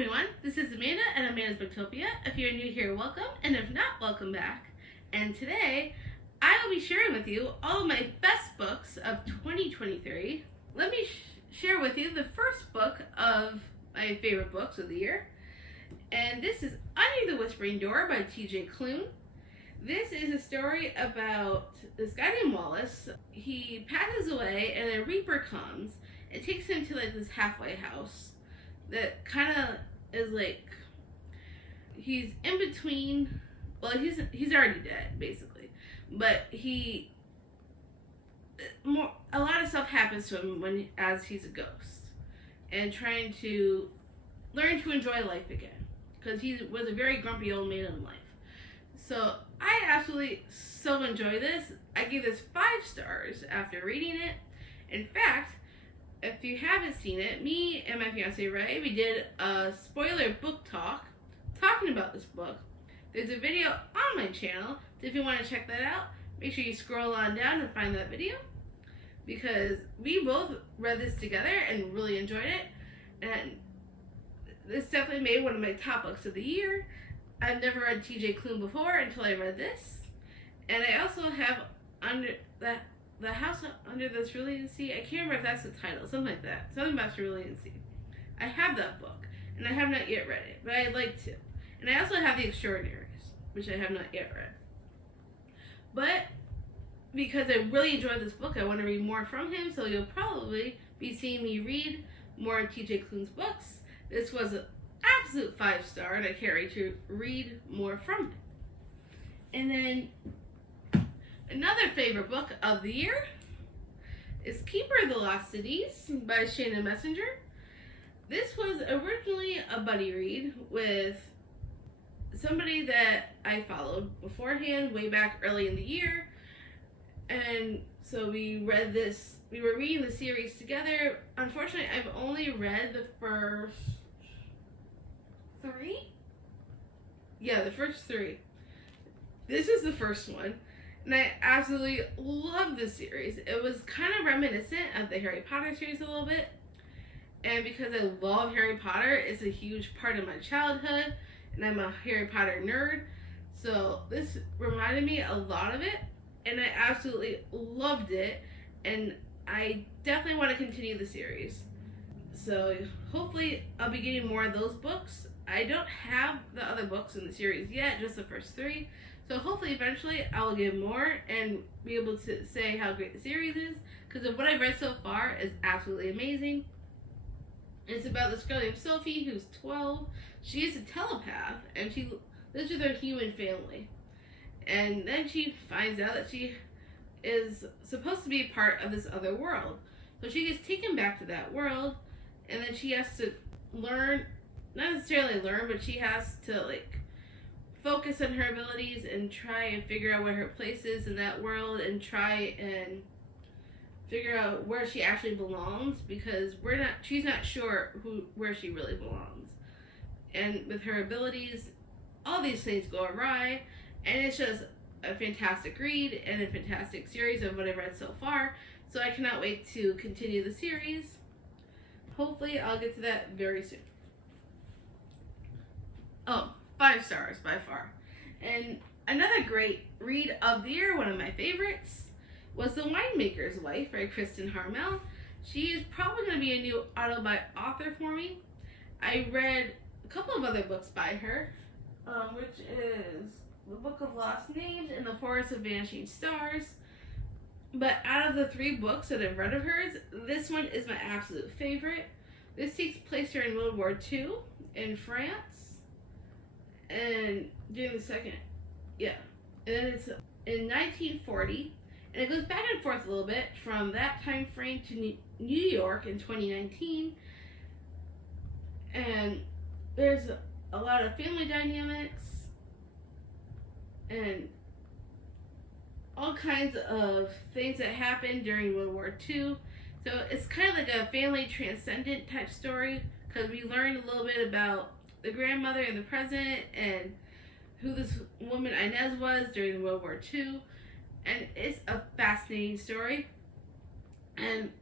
everyone, this is Amanda at Amanda's Booktopia. If you're new here, welcome, and if not, welcome back. And today, I will be sharing with you all of my best books of 2023. Let me share with you the first book of my favorite books of the year. And this is Under the Whispering Door by T.J. Klune. This is a story about this guy named Wallace. He passes away and a reaper comes and takes him to like this halfway house that kind of is like, he's in between, well, he's already dead basically, but a lot of stuff happens to him as he's a ghost and trying to learn to enjoy life again because he was a very grumpy old man in life. So I absolutely so enjoy this. I gave this 5 stars after reading it. In fact, if you haven't seen it, me and my fiance Ray, we did a spoiler book talk talking about this book. There's a video on my channel, so if you want to check that out, make sure you scroll on down and find that video, because we both read this together and really enjoyed it, and this definitely made one of my top books of the year. I've never read T.J. Klune before until I read this, and I also have The House Under the Cerulean Sea. I can't remember if that's the title, something like that. Something about Cerulean Sea. I have that book, and I have not yet read it, but I'd like to. And I also have The Extraordinaries, which I have not yet read. But because I really enjoyed this book, I want to read more from him, so you'll probably be seeing me read more of T.J. Klune's books. This was an absolute 5-star, and I can't wait to read more from it. And then another favorite book of the year is Keeper of the Lost Cities by Shannon Messenger. This was originally a buddy read with somebody that I followed beforehand way back early in the year. And so we were reading the series together. Unfortunately, I've only read the first 3? Yeah, the first 3. This is the first one. And I absolutely love this series. It was kind of reminiscent of the Harry Potter series a little bit. And because I love Harry Potter, it's a huge part of my childhood. And I'm a Harry Potter nerd. So this reminded me a lot of it. And I absolutely loved it. And I definitely want to continue the series. So hopefully I'll be getting more of those books. I don't have the other books in the series yet, just the first 3. So hopefully eventually I will get more and be able to say how great the series is, because of what I've read so far is absolutely amazing. It's about this girl named Sophie who's 12. She is a telepath and she lives with her human family. And then she finds out that she is supposed to be part of this other world. So she gets taken back to that world, and then she has to learn, not necessarily learn, but she has to like focus on her abilities and try and figure out where her place is in that world and try and figure out where she actually belongs, because she's not sure where she really belongs. And with her abilities, all these things go awry, and it's just a fantastic read and a fantastic series of what I've read so far. So I cannot wait to continue the series. Hopefully I'll get to that very soon. Oh, 5 stars by far. And another great read of the year, one of my favorites, was The Winemaker's Wife by Kristen Harmel. She is probably going to be a new author for me. I read a couple of other books by her, which is The Book of Lost Names and The Forest of Vanishing Stars. But out of the 3 books that I've read of hers, this one is my absolute favorite. This takes place during World War II in France. And during the second, and then it's in 1940, and it goes back and forth a little bit from that time frame to New York in 2019, and there's a lot of family dynamics and all kinds of things that happened during World War II. So it's kind of like a family transcendent type story, because we learned a little bit about the grandmother and the president and who this woman Inez was during World War II. And it's a fascinating story. And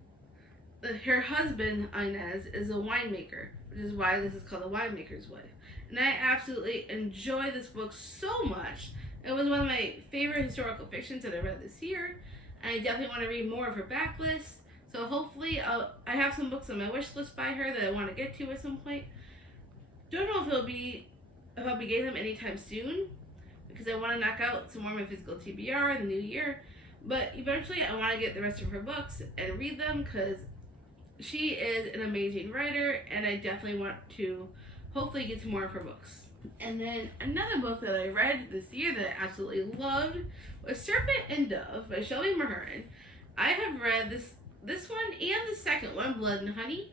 her husband, Inez, is a winemaker. which is why this is called The Winemaker's Wood. And I absolutely enjoy this book so much. It was one of my favorite historical fictions that I read this year. And I definitely want to read more of her backlist. So hopefully I have some books on my wish list by her that I want to get to at some point. Don't know if I'll be getting them anytime soon, because I want to knock out some more of my physical TBR in the new year. But eventually I want to get the rest of her books and read them, because she is an amazing writer, and I definitely want to hopefully get some more of her books. And then another book that I read this year that I absolutely loved was Serpent and Dove by Shelby Mahurin. I have read this one and the second one, Blood and Honey,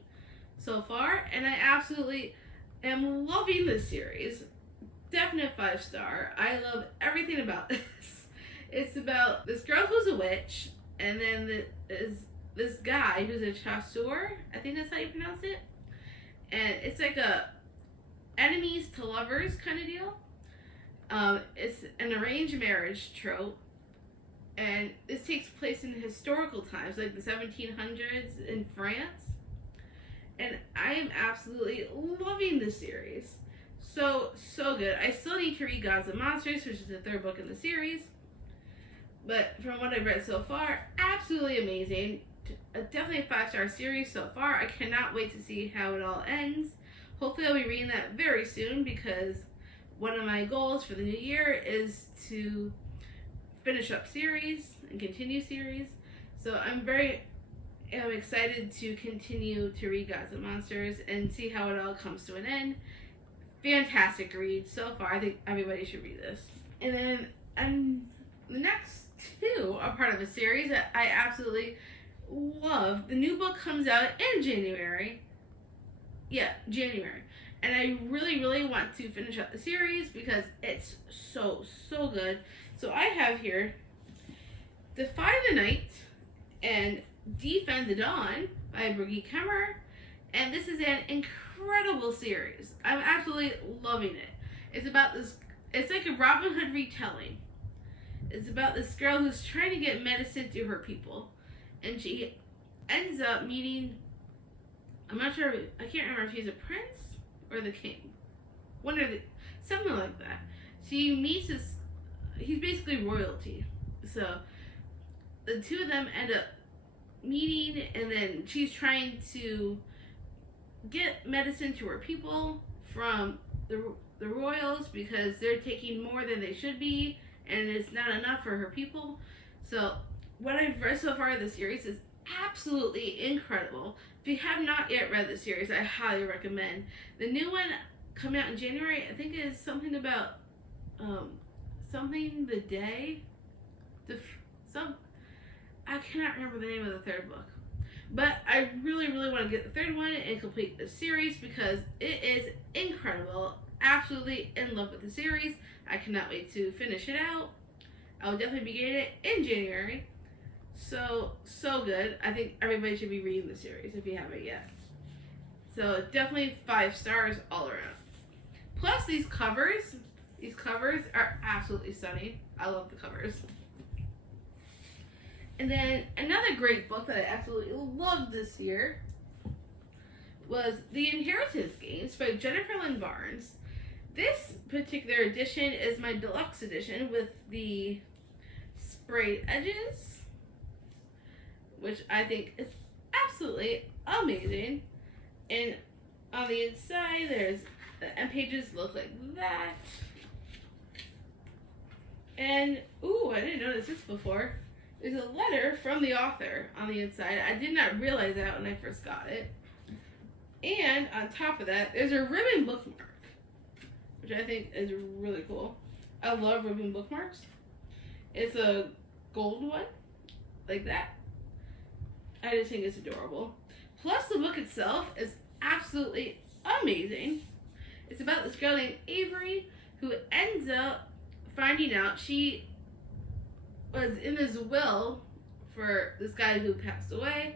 so far, and I absolutely am loving this series. Definite 5-star. I love everything about this. It's about this girl who's a witch, and then this guy who's a chasseur. I think that's how you pronounce it. And it's like a enemies to lovers kind of deal. It's an arranged marriage trope, and this takes place in historical times, like the 1700s in France. And I am absolutely loving this series. So good. I still need to read Gods and Monsters, which is the third book in the series. But from what I've read so far, absolutely amazing. Definitely a 5-star series so far. I cannot wait to see how it all ends. Hopefully I'll be reading that very soon, because one of my goals for the new year is to finish up series and continue series. So I'm excited to continue to read Gods and Monsters and see how it all comes to an end. Fantastic read so far. I think everybody should read this. And then the next two are part of a series that I absolutely love. The new book comes out in January. Yeah, January. And I really, really want to finish up the series because it's so good. So I have here Defy the Night and Defend the Dawn by Brigitte Kemmer. And this is an incredible series. I'm absolutely loving it. It's like a Robin Hood retelling. It's about this girl who's trying to get medicine to her people. And she ends up meeting, I'm not sure, I can't remember if he's a prince or the king. Something like that. She meets he's basically royalty. So the two of them end up meeting, and then she's trying to get medicine to her people from the royals, because they're taking more than they should be, and it's not enough for her people. So what I've read so far of the series is absolutely incredible. If you have not yet read the series, I highly recommend. The new one coming out in January, I think is something about something the day. I cannot remember the name of the third book. But I really, really want to get the third one and complete the series, because it is incredible. Absolutely in love with the series. I cannot wait to finish it out. I will definitely be getting it in January. So good. I think everybody should be reading the series if you haven't yet. So definitely 5 stars all around. Plus these covers are absolutely stunning. I love the covers. And then another great book that I absolutely loved this year was The Inheritance Games by Jennifer Lynn Barnes. This particular edition is my deluxe edition with the sprayed edges, which I think is absolutely amazing. And on the inside, the end pages look like that. And, ooh, I didn't notice this before. There's a letter from the author on the inside. I did not realize that when I first got it. And on top of that, there's a ribbon bookmark, which I think is really cool. I love ribbon bookmarks. It's a gold one, like that. I just think it's adorable. Plus, the book itself is absolutely amazing. It's about this girl named Avery who ends up finding out she was in his will for this guy who passed away,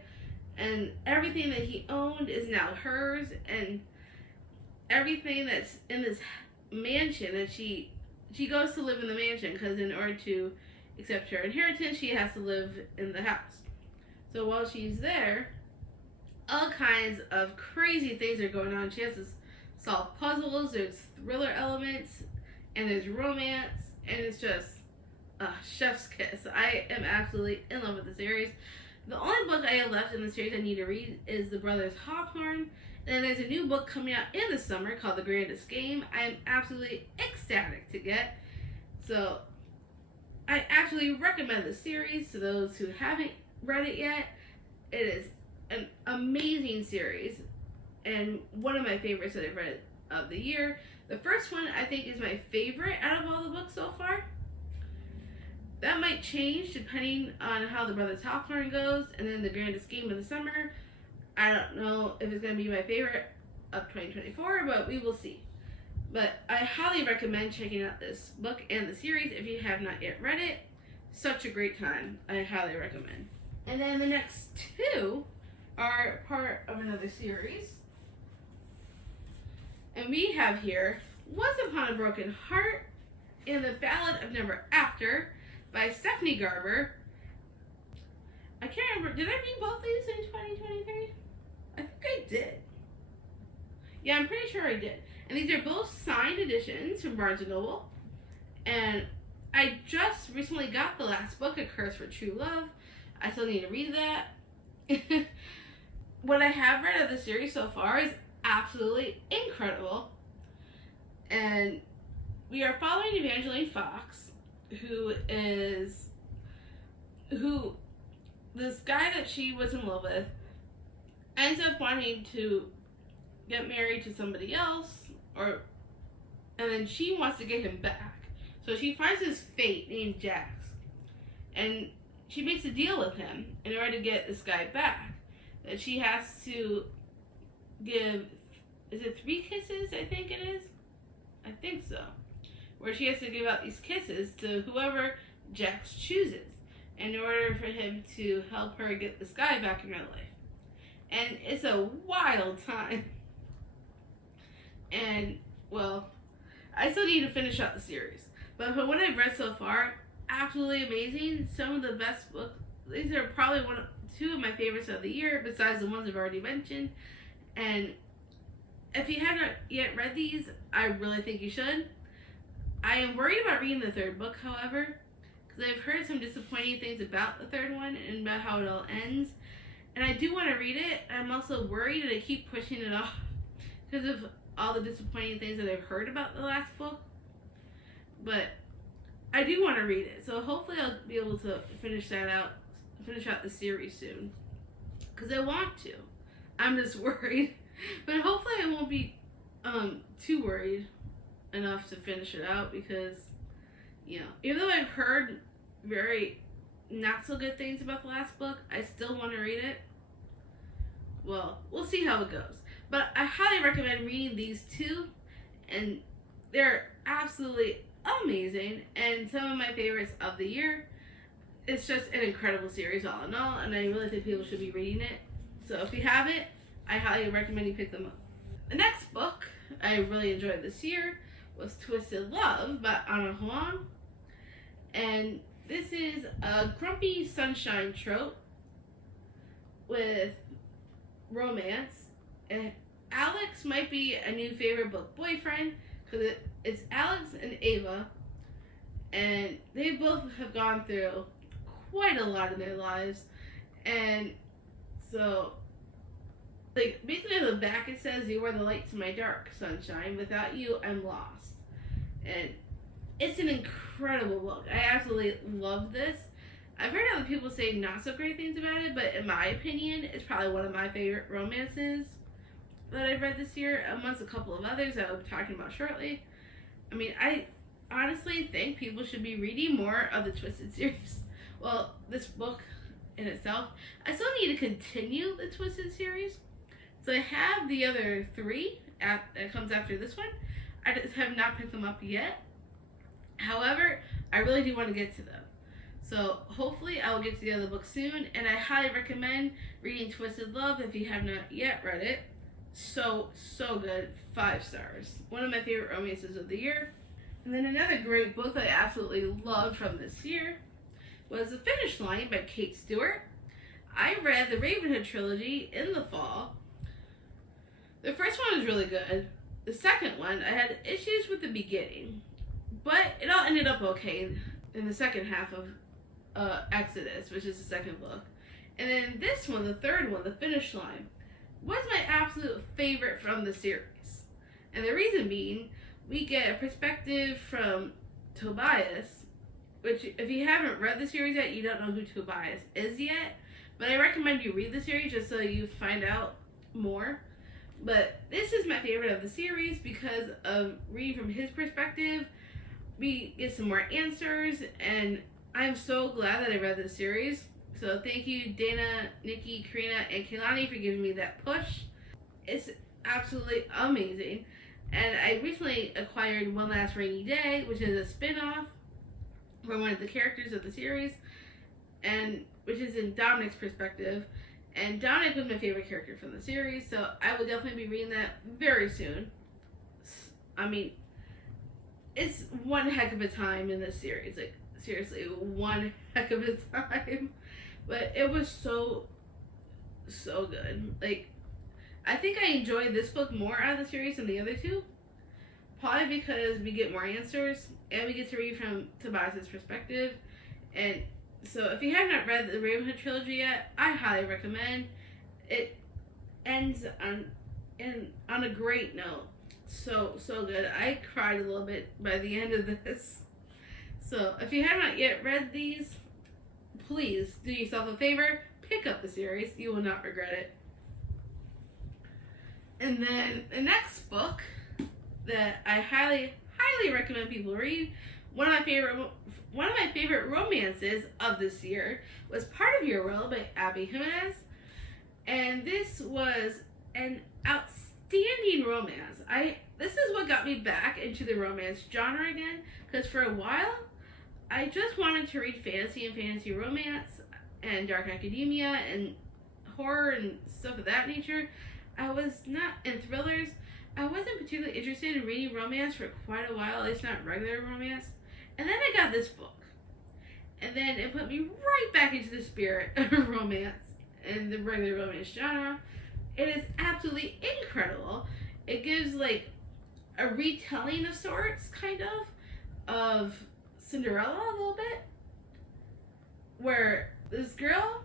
and everything that he owned is now hers, and everything that's in this mansion that she goes to live in the mansion, because in order to accept her inheritance she has to live in the house. So while she's there, all kinds of crazy things are going on. She has to solve puzzles, there's thriller elements, and there's romance, and it's just a chef's kiss. I am absolutely in love with the series. The only book I have left in the series I need to read is The Brothers Hawthorne, and then there's a new book coming out in the summer called The Grandest Game. I am absolutely ecstatic to get. So I actually recommend the series to those who haven't read it yet. It is an amazing series and one of my favorites that I've read of the year. The first one I think is my favorite out of all the books so far. That might change depending on how The Brothers Hawthorne goes, and then The Grandest Game in the summer. I don't know if it's going to be my favorite of 2024, but we will see. But I highly recommend checking out this book and the series if you have not yet read it. Such a great time. I highly recommend. And then the next two are part of another series. And we have here Once Upon a Broken Heart and The Ballad of Never After by Stephanie Garber. I can't remember, did I read both these in 2023? I think I did. Yeah, I'm pretty sure I did. And these are both signed editions from Barnes & Noble. And I just recently got the last book, A Curse for True Love. I still need to read that. What I have read of the series so far is absolutely incredible. And we are following Evangeline Fox, who this guy that she was in love with ends up wanting to get married to somebody else, and then she wants to get him back. So she finds this fate named Jax, and she makes a deal with him in order to get this guy back. That she has to give, is it 3 kisses? I think it is. I think so. Where she has to give out these kisses to whoever Jax chooses in order for him to help her get this guy back in her life. And it's a wild time. And, well, I still need to finish out the series. But from what I've read so far, absolutely amazing. Some of the best books. These are probably two of my favorites of the year, besides the ones I've already mentioned. And if you have not yet read these, I really think you should. I am worried about reading the third book, however, because I've heard some disappointing things about the third one and about how it all ends. And I do want to read it. I'm also worried and I keep pushing it off because of all the disappointing things that I've heard about the last book. But I do want to read it, so hopefully I'll be able to finish out the series soon. Because I want to. I'm just worried. But hopefully I won't be too worried enough to finish it out because, even though I've heard very not so good things about the last book, I still want to read it. Well, we'll see how it goes. But I highly recommend reading these two, and they're absolutely amazing and some of my favorites of the year. It's just an incredible series all in all, and I really think people should be reading it. So if you have it, I highly recommend you pick them up. The next book I really enjoyed this year was Twisted Love by Anna Huang. And this is a grumpy sunshine trope with romance. And Alex might be a new favorite book boyfriend because it's Alex and Ava, and they both have gone through quite a lot in their lives. And so, basically on the back it says, "You are the light to my dark, sunshine. Without you, I'm lost." And it's an incredible book. I absolutely love this. I've heard other people say not so great things about it, but in my opinion, it's probably one of my favorite romances that I've read this year, amongst a couple of others that I'll be talking about shortly. I mean, I honestly think people should be reading more of the Twisted series. Well, this book in itself. I still need to continue the Twisted series. So I have the other 3 that comes after this one. I just have not picked them up yet. However, I really do want to get to them. So hopefully I will get to the other book soon, and I highly recommend reading Twisted Love if you have not yet read it. So good. 5 stars. One of my favorite romances of the year. And then another great book that I absolutely loved from this year was The Finish Line by Kate Stewart. I read the Ravenhood trilogy in the fall. The first one was really good. The second one, I had issues with the beginning, but it all ended up okay in the second half of Exodus, which is the second book. And then this one, the third one, The Finish Line, was my absolute favorite from the series. And the reason being, we get a perspective from Tobias, which if you haven't read the series yet, you don't know who Tobias is yet. But I recommend you read the series just so you find out more. But this is my favorite of the series because of reading from his perspective. We get some more answers, and I'm so glad that I read this series. So thank you, Dana, Nikki, Karina, and Kaylani for giving me that push. It's absolutely amazing. And I recently acquired One Last Rainy Day, which is a spin-off from one of the characters of the series, and which is in Dominic's perspective. And Dominic was my favorite character from the series, so I will definitely be reading that very soon. I mean, it's one heck of a time in this series. Like, seriously, one heck of a time. But it was so good. Like, I think I enjoyed this book more out of the series than the other two. Probably because we get more answers, and we get to read from Tobias' perspective. And so if you have not read the Ravenhood trilogy yet, I highly recommend. It ends on a great note. So good. I cried a little bit by the end of this. So if you have not yet read these, please do yourself a favor, pick up the series. You will not regret it. And then the next book that I highly recommend people read, one of my favorite romances of this year was Part of Your Will by Abby Jimenez. And this was an outstanding romance. This is what got me back into the romance genre again, because for a while I just wanted to read fantasy and fantasy romance and dark academia and horror and stuff of that nature. I was not in thrillers. I wasn't particularly interested in reading romance for quite a while, at least not regular romance. And then I got this book. And then it put me right back into the spirit of romance and the regular romance genre. It is absolutely incredible. It gives like a retelling of sorts, kind of Cinderella a little bit. Where this girl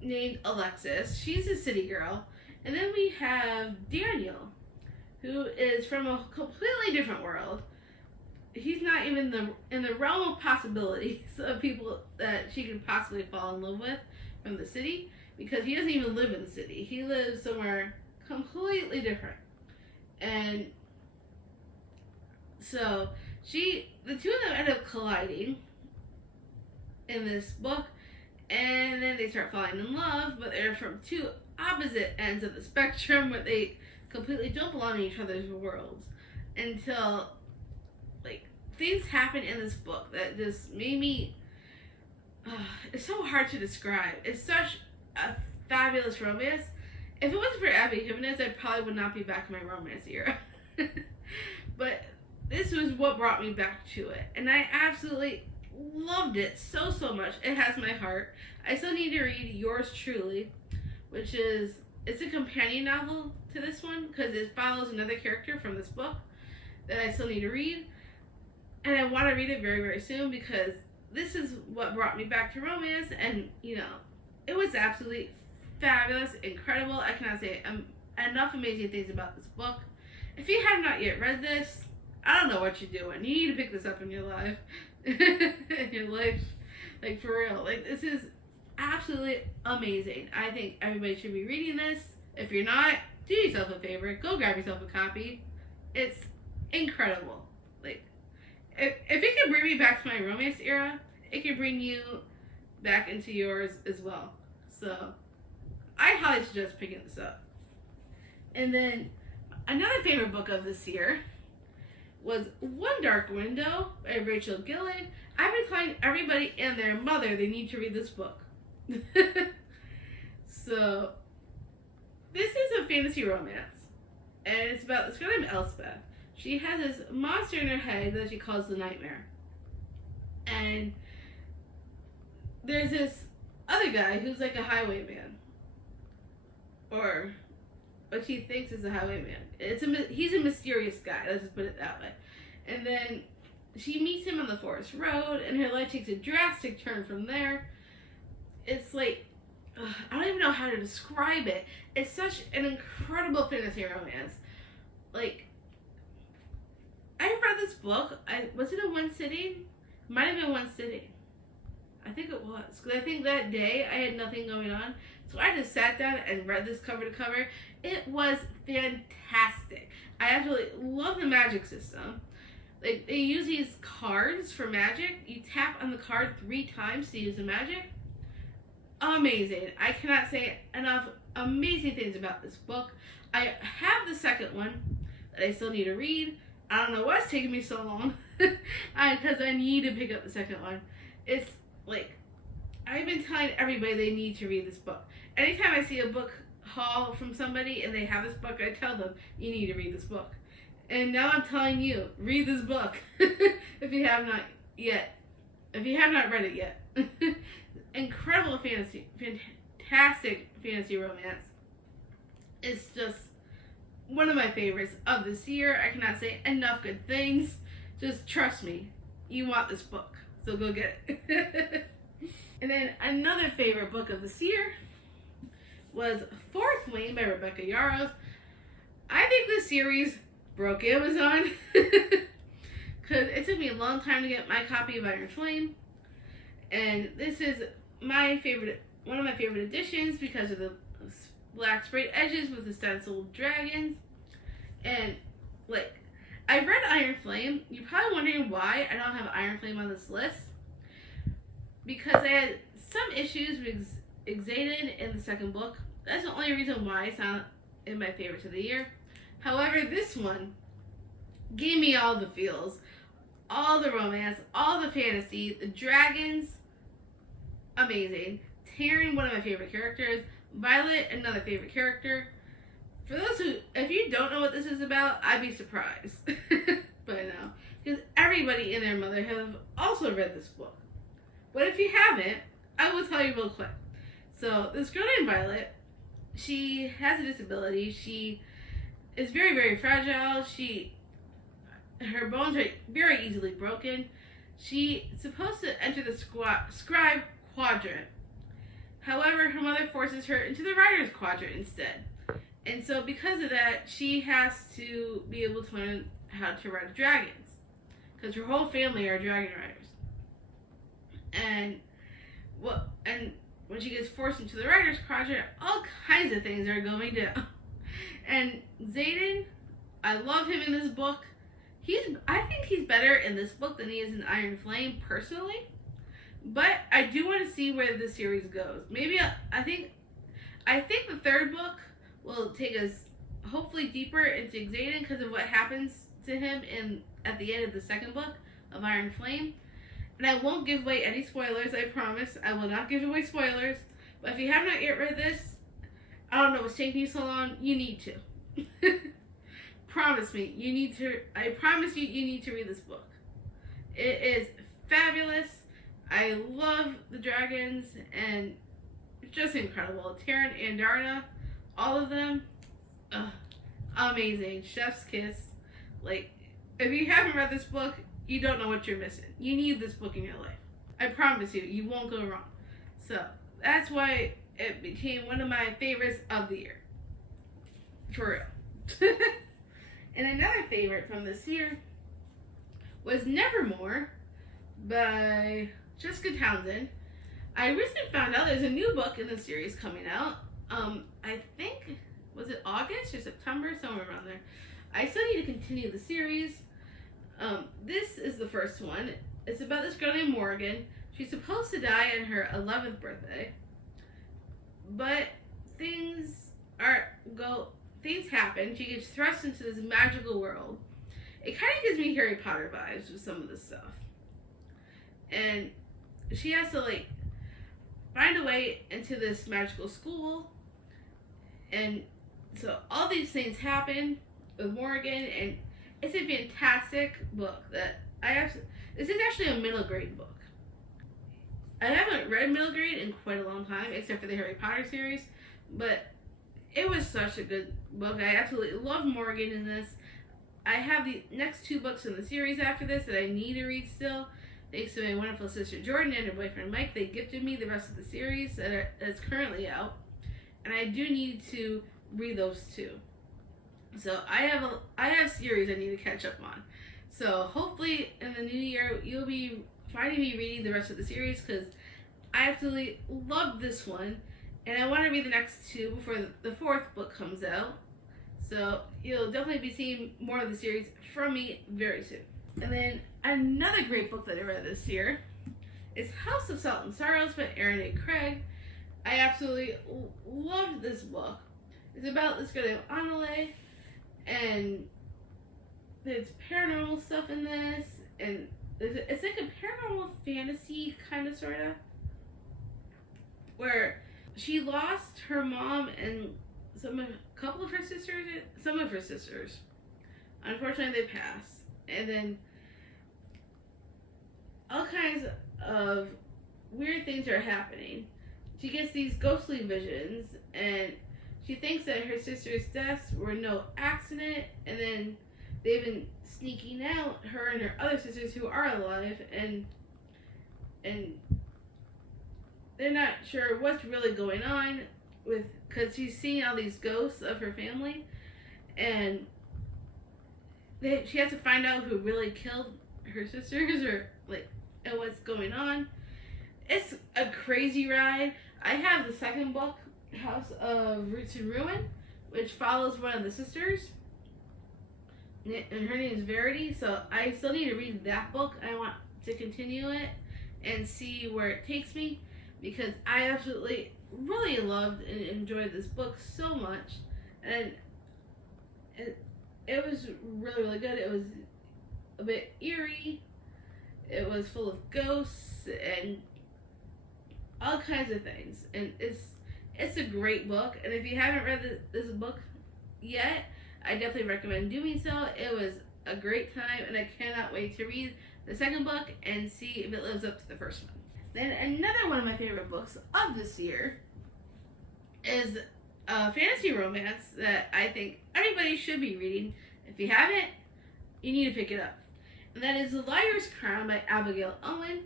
named Alexis, she's a city girl. And then we have Daniel, who is from a completely different world. He's not even in the realm of possibilities of people that she could possibly fall in love with from the city, because he doesn't even live in the city. He lives somewhere completely different. And so the two of them end up colliding in this book, and then they start falling in love, but they're from two opposite ends of the spectrum where they completely don't belong in each other's worlds, until like things happen in this book that just made me it's so hard to describe. It's such a fabulous romance. If it wasn't for Abby Jimenez, I probably would not be back in my romance era. But this was what brought me back to it, and I absolutely loved it so much. It has my heart. I still need to read Yours Truly, which is, it's a companion novel to this one because it follows another character from this book that I still need to read, and I want to read it very, very soon because this is what brought me back to romance. And it was absolutely fabulous, incredible. I cannot say enough amazing things about this book. If you have not yet read this, I don't know what you're doing. You need to pick this up in your life. In your life, like for real. Like, this is absolutely amazing. I think everybody should be reading this. If you're not, do yourself a favor. Go grab yourself a copy. It's incredible. Like, if it can bring me back to my romance era, it can bring you back into yours as well. So, I highly suggest picking this up. And then, another favorite book of this year was One Dark Window by Rachel Gillen. I've been telling everybody and their mother they need to read this book. So, this is a fantasy romance, and it's about this girl named Elspeth. She has this monster in her head that she calls the Nightmare. And there's this other guy who's like a highwayman, or what she thinks is a highwayman. He's a mysterious guy. Let's just put it that way. And then she meets him on the forest road, and her life takes a drastic turn from there. It's like, I don't even know how to describe it. It's such an incredible fantasy romance. Like, I read this book. Was it in one sitting? Might have been one sitting. I think it was. Because I think that day I had nothing going on. So I just sat down and read this cover to cover. It was fantastic. I absolutely love the magic system. Like, they use these cards for magic. You tap on the card 3 times to use the magic. Amazing. I cannot say enough amazing things about this book. I have the second one that I still need to read. I don't know what's taking me so long. Because I need to pick up the second one. It's like, I've been telling everybody they need to read this book. Anytime I see a book haul from somebody and they have this book, I tell them, you need to read this book. And now I'm telling you, read this book. If you have not yet. If you have not read it yet. Incredible fantasy, fantastic fantasy romance. It's just one of my favorites of this year. I cannot say enough good things. Just trust me, you want this book, so go get it. And then another favorite book of this year was Fourth Wing by Rebecca Yarros. I think this series broke Amazon because it took me a long time to get my copy of Iron Flame, and this is my favorite, one of my favorite editions because of the black sprayed edges with the stenciled dragons. And like, I read Iron Flame. You're probably wondering why I don't have Iron Flame on this list, because I had some issues with Xaden in the second book. That's the only reason why it's not in my favorites of the year. However, this one gave me all the feels, all the romance, all the fantasy, the dragons, amazing. Taryn, one of my favorite characters. Violet, another favorite character. For those who, if you don't know what this is about, I'd be surprised by now. Because everybody and their mother have also read this book. But if you haven't, I will tell you real quick. So, this girl named Violet, she has a disability. She is very, very fragile. Her bones are very easily broken. She's supposed to enter the scribe quadrant. However, her mother forces her into the writer's quadrant instead. And so because of that, she has to be able to learn how to ride dragons. Because her whole family are dragon riders. And when she gets forced into the writer's quadrant, all kinds of things are going down. And Xaden, I love him in this book. I think he's better in this book than he is in Iron Flame, personally. But I do want to see where the series goes. Maybe I think the third book will take us hopefully deeper into Xaden because of what happens to him at the end of the second book of Iron Flame. And I won't give away any spoilers, I promise. I will not give away spoilers. But if you have not yet read this, I don't know what's taking you so long, you need to. Promise me, you need to. I promise you, you need to read this book. It is fabulous. I love the dragons, and it's just incredible. Taryn and Darna, all of them, amazing. Chef's kiss. Like, if you haven't read this book, you don't know what you're missing. You need this book in your life. I promise you, you won't go wrong. So, that's why it became one of my favorites of the year. For real. And another favorite from this year was Nevermore by Jessica Townsend. I recently found out there's a new book in the series coming out. I think, was it August or September? Somewhere around there. I still need to continue the series. This is the first one. It's about this girl named Morgan. She's supposed to die on her 11th birthday. But things happen. She gets thrust into this magical world. It kind of gives me Harry Potter vibes with some of this stuff. And she has to, like, find a way into this magical school. And so all these things happen with Morgan, and it's a fantastic book that this is actually a middle grade book. I haven't read middle grade in quite a long time, except for the Harry Potter series, but it was such a good book. I absolutely love Morgan in this. I have the next 2 books in the series after this that I need to read still. Thanks to my wonderful sister Jordan and her boyfriend Mike, they gifted me the rest of the series that's currently out, and I do need to read those too. So I have series I need to catch up on. So hopefully in the new year you'll be finding me reading the rest of the series, because I absolutely love this one, and I want to read the next 2 before the 4th book comes out. So you'll definitely be seeing more of the series from me very soon. And then another great book that I read this year is House of Salt and Sorrows by Aaron A. Craig. I absolutely loved this book. It's about this girl named Annalay, and there's paranormal stuff in this, and it's like a paranormal fantasy kind of sort of, where she lost her mom and some of her sisters. Unfortunately, they passed, and then all kinds of weird things are happening. She gets these ghostly visions, and she thinks that her sister's deaths were no accident, and then they've been sneaking out, her and her other sisters who are alive, and they're not sure what's really going on because she's seeing all these ghosts of her family, and she has to find out who really killed her sisters, or and what's going on. It's a crazy ride. I have the second book, House of Roots and Ruin, which follows one of the sisters, and her name is Verity. So I still need to read that book. I want to continue it and see where it takes me, because I absolutely really loved and enjoyed this book so much, and it was really, really good. It was a bit eerie. It was full of ghosts and all kinds of things, and it's a great book. And if you haven't read this book yet, I definitely recommend doing so. It was a great time, and I cannot wait to read the second book and see if it lives up to the first one. Then another one of my favorite books of this year is a fantasy romance that I think everybody should be reading. If you haven't, you need to pick it up. And that is The Liar's Crown by Abigail Owen.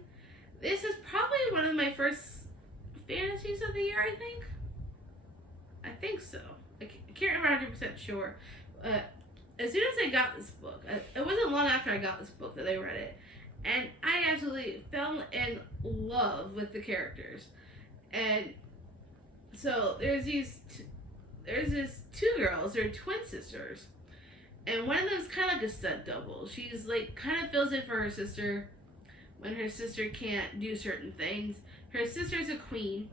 This is probably one of my first fantasies of the year, I think. I think so. I can't remember 100% sure. As soon as I got this book, it wasn't long after I got this book that I read it, and I absolutely fell in love with the characters. And so there's these 2 girls, they're twin sisters, and one of them's kind of like a stunt double. She's kind of fills in for her sister when her sister can't do certain things. Her sister's a queen.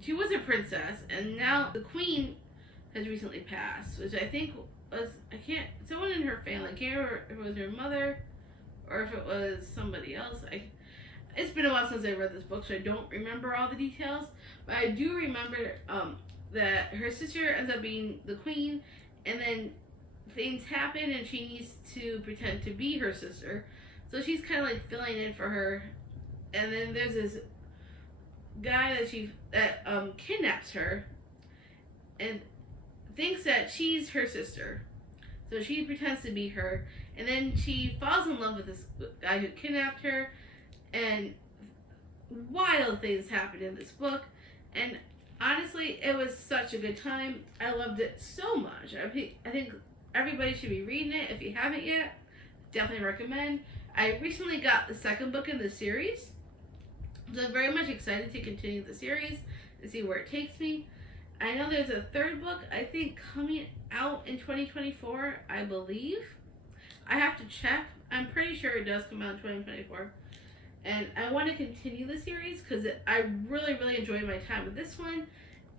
She was a princess, and now the queen has recently passed, which I think was, someone in her family. I can't remember if it was her mother or if it was somebody else. It's been a while since I read this book, so I don't remember all the details, but I do remember that her sister ends up being the queen, and then things happen and she needs to pretend to be her sister, so she's kind of filling in for her. And then there's this guy that kidnaps her and thinks that she's her sister, so she pretends to be her, and then she falls in love with this guy who kidnapped her, and wild things happen in this book. And honestly, it was such a good time. I loved it so much. I think everybody should be reading it. If you haven't yet, definitely recommend. I recently got the second book in the series, so I'm very much excited to continue the series and see where it takes me. I know there's a 3rd book, I think, coming out in 2024, I believe. I have to check. I'm pretty sure it does come out in 2024. And I want to continue the series because I really, really enjoyed my time with this one.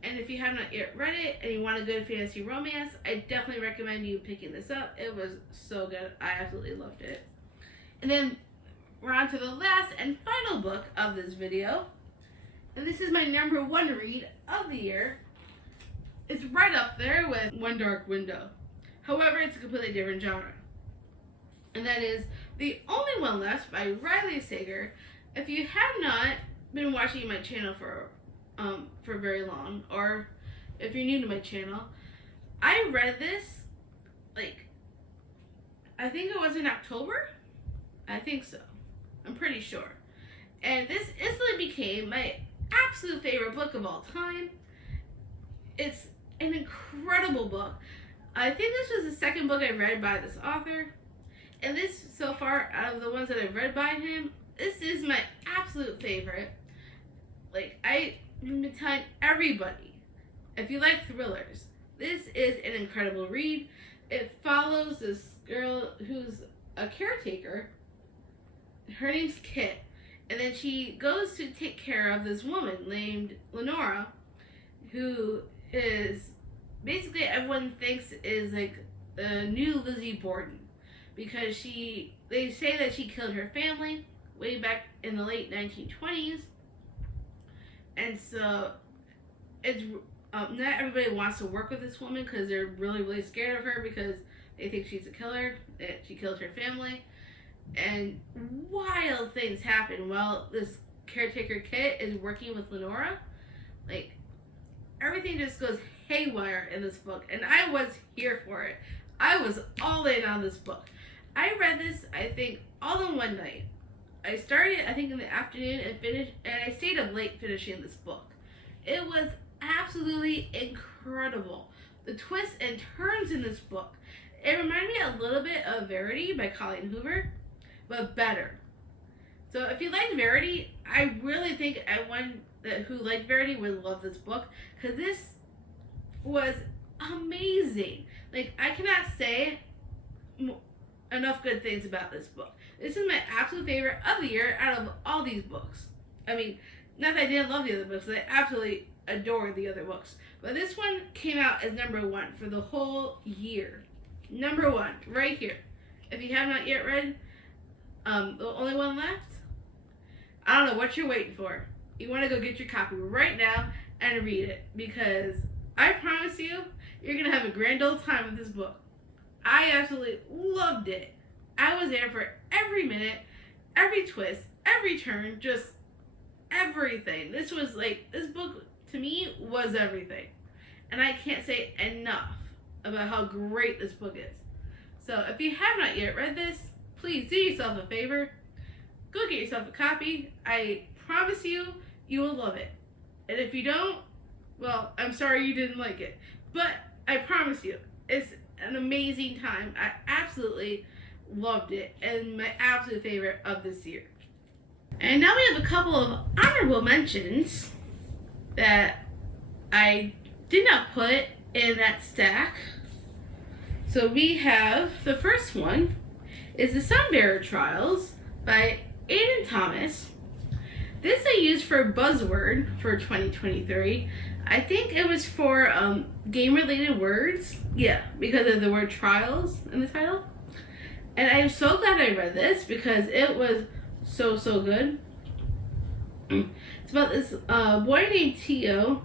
And if you have not yet read it and you want a good fantasy romance, I definitely recommend you picking this up. It was so good. I absolutely loved it. And then we're on to the last and final book of this video. And this is my #1 read of the year. It's right up there with One Dark Window. However, it's a completely different genre. And that is The Only One Left by Riley Sager. If you have not been watching my channel for very long, or if you're new to my channel, I read this, like, I think it was in October? I think so. I'm pretty sure. And this instantly became my absolute favorite book of all time. It's an incredible book. I think this was the second book I read by this author. And this, so far, out of the ones that I've read by him, this is my absolute favorite. Like, I've been telling everybody, if you like thrillers, this is an incredible read. It follows this girl who's a caretaker. Her name's Kit. And then she goes to take care of this woman named Lenora, who is basically everyone thinks is like the new Lizzie Borden, because they say that she killed her family way back in the late 1920s, and so it's not everybody wants to work with this woman because they're really scared of her because they think she's a killer, that she killed her family, and wild things happen while this caretaker Kit is working with Lenora. Like, everything just goes haywire in this book, and I was here for it. I was all in on this book. I read this, I think, all in one night. I started, I think, in the afternoon and finished, and I stayed up late finishing this book. It was absolutely incredible. The twists and turns in this book. It reminded me a little bit of Verity by Colleen Hoover, but better. So if you like Verity, I really think everyone who liked Verity would love this book, because this was amazing. Like, I cannot say enough good things about this book. This is my absolute favorite of the year out of all these books. I mean, not that I didn't love the other books, I absolutely adore the other books. But this one came out as number one for the whole year. Number one, right here. If you have not yet read The Only One Left, I don't know what you're waiting for. You want to go get your copy right now and read it, because I promise you, you're going to have a grand old time with this book. I absolutely loved it. I was there for every minute, every twist, every turn, just everything. This book to me was everything. And I can't say enough about how great this book is. So if you have not yet read this, please do yourself a favor. Go get yourself a copy. I promise you, you will love it. And if you don't, well, I'm sorry you didn't like it. But I promise you, it's an amazing time. I absolutely loved it, and my absolute favorite of this year. And now we have a couple of honorable mentions that I did not put in that stack. So we have, the first one is the Sunbear Trials by Aiden Thomas. This I used for a buzzword for 2023. I think it was for game-related words. Yeah, because of the word trials in the title. And I'm so glad I read this because it was so good. It's about this boy named Tio,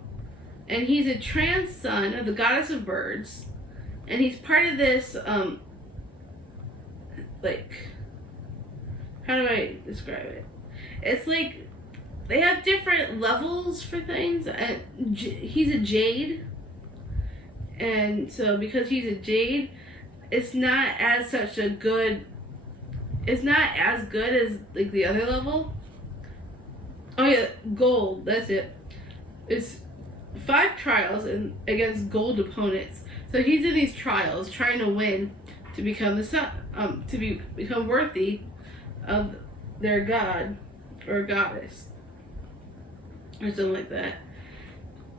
and he's a trans son of the goddess of birds. And he's part of this, like, how do I describe it? It's like, they have different levels for things. He's a jade. And so because he's a jade, it's not as good as like the other level. Oh yeah, gold, that's it. It's 5 trials and against gold opponents. So he's in these trials trying to win to become become worthy of their god or goddess or something like that.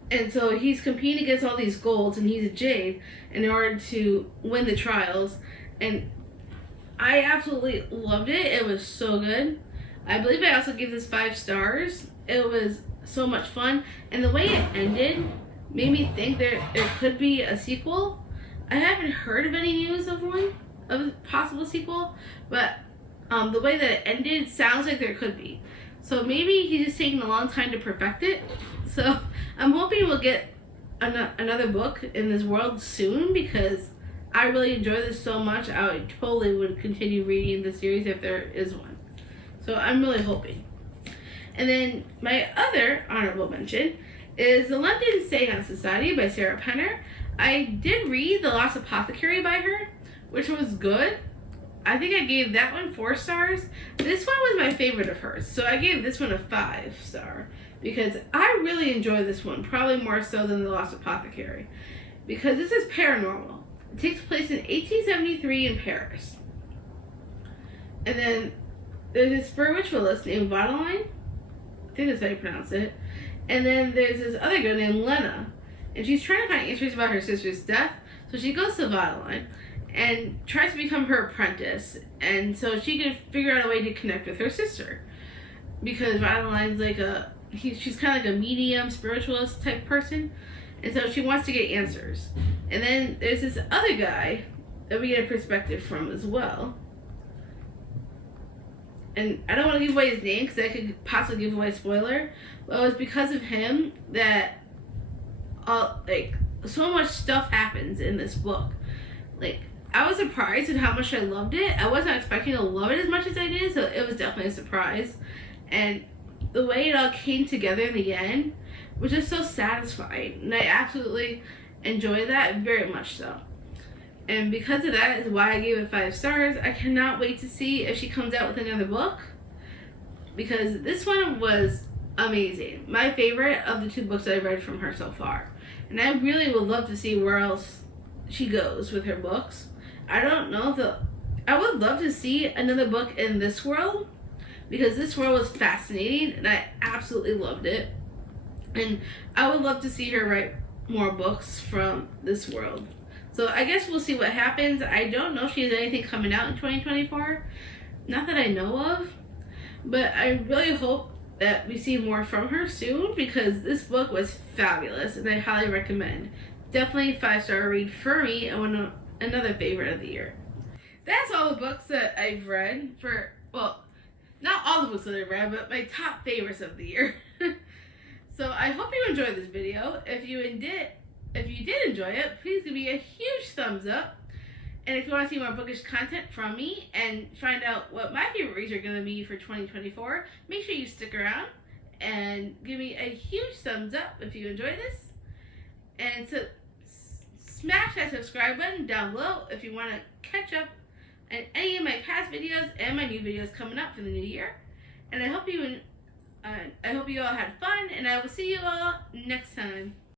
And so he's competing against all these golds, and he's a jade in order to win the trials. And I absolutely loved it. It was so good. I believe I also give this 5 stars. It was so much fun, and the way it ended made me think there could be a sequel. I haven't heard of any news of a possible sequel, but the way that it ended sounds like there could be. So maybe he's just taking a long time to perfect it. So I'm hoping we'll get another book in this world soon, because I really enjoy this so much. I totally would continue reading the series if there is one. So I'm really hoping. And then my other honorable mention is The London Seance Society by Sarah Penner. I did read The Lost Apothecary by her, which was good. I think I gave that one 4 stars. This one was my favorite of hers, so I gave this one a 5-star because I really enjoy this one, probably more so than The Lost Apothecary, because this is paranormal. It takes place in 1873 in Paris. And then there's this spiritualist named Vadeline. I think that's how you pronounce it. And then there's this other girl named Lena. And she's trying to find answers about her sister's death. So she goes to Vadeline and tries to become her apprentice. And so she can figure out a way to connect with her sister. Because Vadeline's like she's kind of like a medium, spiritualist type person. And so she wants to get answers. And then there's this other guy that we get a perspective from as well. And I don't want to give away his name because I could possibly give away a spoiler. Well, it's because of him that so much stuff happens in this book. Like, I was surprised at how much I loved it. I wasn't expecting to love it as much as I did, so it was definitely a surprise. And the way it all came together in the end was just so satisfying. And I absolutely enjoy that, very much so. And because of that is why I gave it 5 stars. I cannot wait to see if she comes out with another book, because this one was amazing. My favorite of the 2 books that I've read from her so far. And I really would love to see where else she goes with her books. I don't know if I would love to see another book in this world, because this world was fascinating and I absolutely loved it. And I would love to see her write more books from this world. So I guess we'll see what happens. I don't know if she has anything coming out in 2024. Not that I know of. But I really hope that we see more from her soon, because this book was fabulous and I highly recommend. Definitely 5-star read for me and another favorite of the year. That's all the books that I've read for, well, not all the books that I've read, but my top favorites of the year. So I hope you enjoyed this video. If you did enjoy it, please give me a huge thumbs up. And if you want to see more bookish content from me and find out what my favorite reads are going to be for 2024, make sure you stick around and give me a huge thumbs up if you enjoy this. And so smash that subscribe button down below if you want to catch up on any of my past videos and my new videos coming up for the new year. And I hope you all had fun, and I will see you all next time.